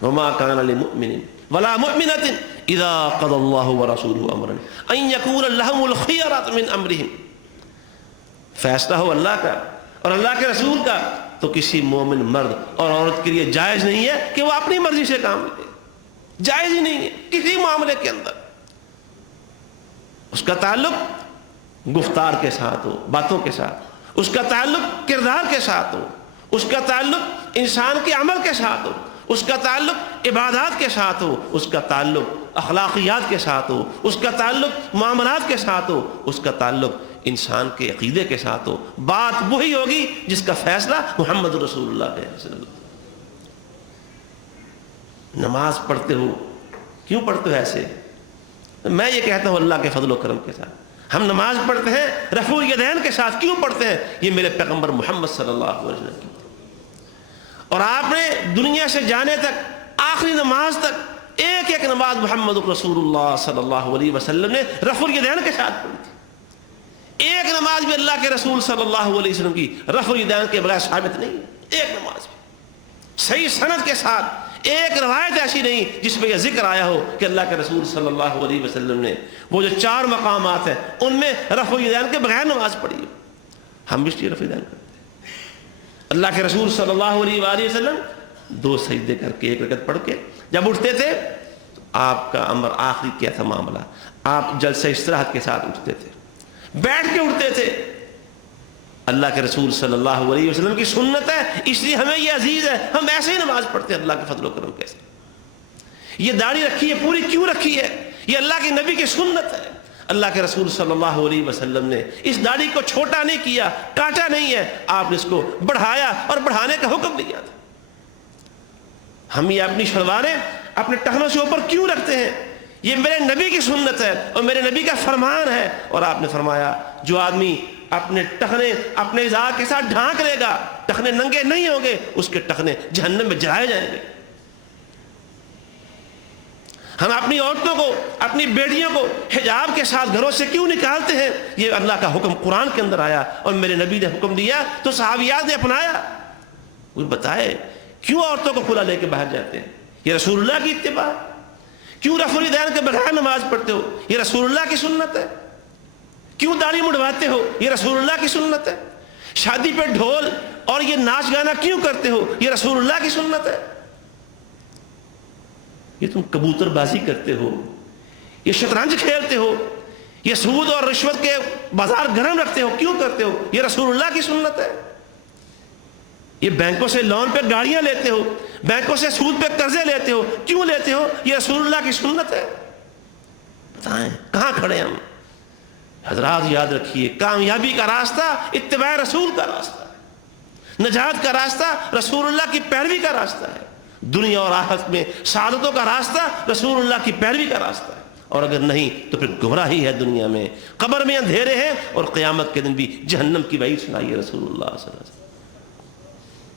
وما كان لمؤمن ولا مؤمنة إذا قضى الله ورسوله أمرا أن يكون لهم الخيرة من أمرهم. فیصلہ ہو اللہ کا اور اللہ کے رسول کا تو کسی مومن مرد اور عورت کے لیے جائز نہیں ہے کہ وہ اپنی مرضی سے کام لے. جائز ہی نہیں ہے کسی معاملے کے اندر. اس کا تعلق گفتار کے ساتھ ہو، باتوں کے ساتھ، اس کا تعلق کردار کے ساتھ ہو، اس کا تعلق انسان کے عمل کے ساتھ ہو، اس کا تعلق عبادات کے ساتھ ہو، اس کا تعلق اخلاقیات کے ساتھ ہو، اس کا تعلق معاملات کے ساتھ ہو، اس کا تعلق انسان کے عقیدے کے ساتھ ہو. بات وہی ہوگی جس کا فیصلہ محمد رسول اللہ کے صلی اللہ. نماز پڑھتے ہو کیوں پڑھتے ہو ایسے؟ میں یہ کہتا ہوں اللہ کے فضل و کرم کے ساتھ ہم نماز پڑھتے ہیں رفع الیدین کے ساتھ. کیوں پڑھتے ہیں؟ یہ میرے پیغمبر محمد صلی اللہ علیہ وسلم کی. اور آپ نے دنیا سے جانے تک آخری نماز تک ایک ایک نماز محمد رسول اللہ صلی اللہ علیہ وسلم نے رفع الیدین کے ساتھ پڑھی تھی. ایک نماز بھی اللہ کے رسول صلی اللہ علیہ وسلم کی رفع الیدین کے بغیر ثابت نہیں. ایک نماز بھی صحیح سند کے ساتھ ایک روایت ایسی نہیں جس میں یہ ذکر آیا ہو کہ اللہ کے رسول صلی اللہ علیہ وسلم نے وہ جو 4 مقامات ہیں ان میں رفع الیدین کے بغیر نماز پڑھی ہو. ہم بھی اس لیے رفع الیدین کرتے ہیں. اللہ کے رسول صلی اللہ علیہ وآلہ وسلم 2 سجدے کر کے 1 رکعت پڑھ کے جب اٹھتے تھے تو آپ کا امر آخری کیا تھا معاملہ؟ آپ جلسہ استراحت کے ساتھ اٹھتے تھے، بیٹھ کے اٹھتے تھے. اللہ کے رسول صلی اللہ علیہ وسلم کی سنت ہے اس لیے ہمیں یہ عزیز ہے. ہم ایسے ہی نماز پڑھتے ہیں اللہ کے فضل و کرم کے ساتھ. یہ داڑھی رکھی ہے پوری کیوں رکھی ہے؟ یہ اللہ کے نبی کی سنت ہے. اللہ کے رسول صلی اللہ علیہ وسلم نے اس داڑھی کو چھوٹا نہیں کیا، کاٹا نہیں ہے، آپ نے اس کو بڑھایا اور بڑھانے کا حکم دیا تھا. ہم یہ اپنی شلواریں اپنے ٹخنوں سے اوپر کیوں رکھتے ہیں؟ یہ میرے نبی کی سنت ہے اور میرے نبی کا فرمان ہے. اور آپ نے فرمایا جو آدمی اپنے ٹخنے اپنے ازار کے ساتھ ڈھانک لے گا، ٹخنے ننگے نہیں ہوں گے، اس کے ٹخنے جہنم میں جلائے جائیں گے. ہم اپنی عورتوں کو اپنی بیٹیوں کو حجاب کے ساتھ گھروں سے کیوں نکالتے ہیں؟ یہ اللہ کا حکم قرآن کے اندر آیا اور میرے نبی نے حکم دیا تو صحابیات نے اپنایا. وہ بتائے کیوں عورتوں کو کھلا لے کے باہر جاتے ہیں؟ یہ رسول اللہ کی اتباع. کیوں رفع الیدین کے بغیر نماز پڑھتے ہو؟ یہ رسول اللہ کی سنت ہے. کیوں داڑھی مڑواتے ہو؟ یہ رسول اللہ کی سنت ہے. شادی پہ ڈھول اور یہ ناچ گانا کیوں کرتے ہو؟ یہ رسول اللہ کی سنت ہے. یہ تم کبوتر بازی کرتے ہو، یہ شطرنج کھیلتے ہو، یہ سود اور رشوت کے بازار گرم رکھتے ہو، کیوں کرتے ہو؟ یہ رسول اللہ کی سنت ہے. یہ بینکوں سے لون پہ گاڑیاں لیتے ہو، بینکوں سے سود پہ قرضے لیتے ہو، کیوں لیتے ہو؟ یہ رسول اللہ کی سنت ہے. بتائیں کہاں کھڑے ہم؟ حضرات یاد رکھیے کامیابی کا راستہ اتباع رسول کا راستہ ہے. نجات کا راستہ رسول اللہ کی پیروی کا راستہ ہے. دنیا اور آخرت میں سعادتوں کا راستہ رسول اللہ کی پیروی کا راستہ ہے. اور اگر نہیں تو پھر گمراہی ہے. دنیا میں قبر میں اندھیرے ہیں اور قیامت کے دن بھی جہنم کی وعید سنائی ہے رسول اللہ صلی اللہ علیہ وسلم.